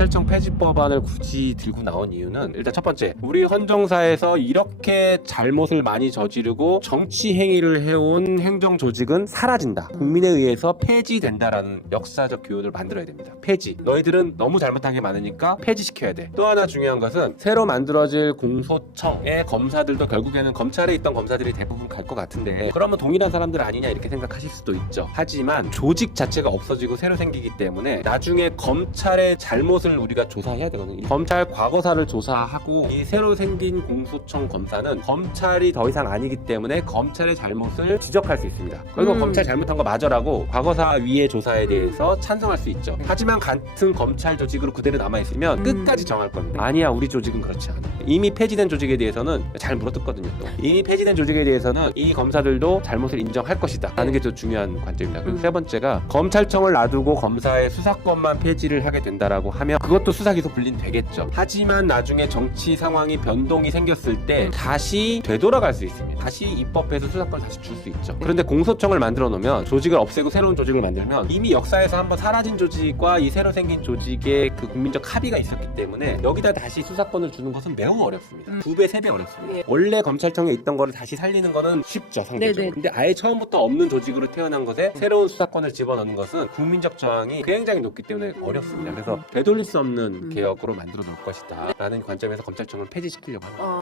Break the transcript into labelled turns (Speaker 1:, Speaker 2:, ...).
Speaker 1: 검찰청 폐지법안을 굳이 들고 나온 이유는 일단 첫 번째 우리 헌정사에서 이렇게 잘못을 많이 저지르고 정치 행위를 해온 행정 조직은 사라진다. 국민에 의해서 폐지된다라는 역사적 교훈을 만들어야 됩니다. 폐지. 너희들은 너무 잘못한 게 많으니까 폐지시켜야 돼. 또 하나 중요한 것은 새로 만들어질 공소청의 검사들도 결국에는 검찰에 있던 검사들이 대부분 갈 것 같은데 그러면 동일한 사람들 아니냐 이렇게 생각하실 수도 있죠. 하지만 조직 자체가 없어지고 새로 생기기 때문에 나중에 검찰의 잘못을 우리가 조사해야 되거든요. 검찰 과거사를 조사하고 이 새로 생긴 공소청 검사는 검찰이 더 이상 아니기 때문에 검찰의 잘못을 지적할 수 있습니다. 그리고
Speaker 2: 음.
Speaker 1: 검찰 잘못한 거 맞아라고 과거사 위의 조사에 대해서 찬성할 수 있죠. 하지만 같은 검찰 조직으로 그대로 남아 있으면
Speaker 2: 음.
Speaker 1: 끝까지 정할 겁니다. 아니야, 우리 조직은 그렇지 않아. 이미 폐지된 조직에 대해서는 잘 물어뜯거든요. 또. 이미 폐지된 조직에 대해서는 이 검사들도 잘못을 인정할 것이다. 라는 게 또 중요한 관점입니다. 그리고
Speaker 2: 음.
Speaker 1: 세 번째가 검찰청을 놔두고 검사의 수사권만 폐지를 하게 된다라고 하면 그것도 수사기소 불린 되겠죠. 하지만 나중에 정치 상황이 변동이 생겼을 때 다시 되돌아갈 수 있습니다. 다시 입법해서 수사권을 다시 줄 수 있죠. 그런데 공소청을 만들어 놓으면 조직을 없애고 새로운 조직을 만들면 이미 역사에서 한번 사라진 조직과 이 새로 생긴 조직의 그 국민적 합의가 있었기 때문에 여기다 다시 수사권을 주는 것은 매우 어렵습니다.
Speaker 2: 음.
Speaker 1: 두 배, 세 배 어렵습니다.
Speaker 2: 예.
Speaker 1: 원래 검찰청에 있던 거를 다시 살리는 거는 쉽죠, 상대적으로.
Speaker 2: 네네.
Speaker 1: 근데 아예 처음부터 없는 조직으로 태어난 것에 새로운 수사권을 집어넣는 것은 국민적 저항이 굉장히 높기 때문에 어렵습니다. 그래서 되돌릴 수 없는
Speaker 2: 음.
Speaker 1: 개혁으로 만들어 놓을 것이다. 라는 관점에서 검찰청을 폐지시키려고 합니다.
Speaker 2: 어,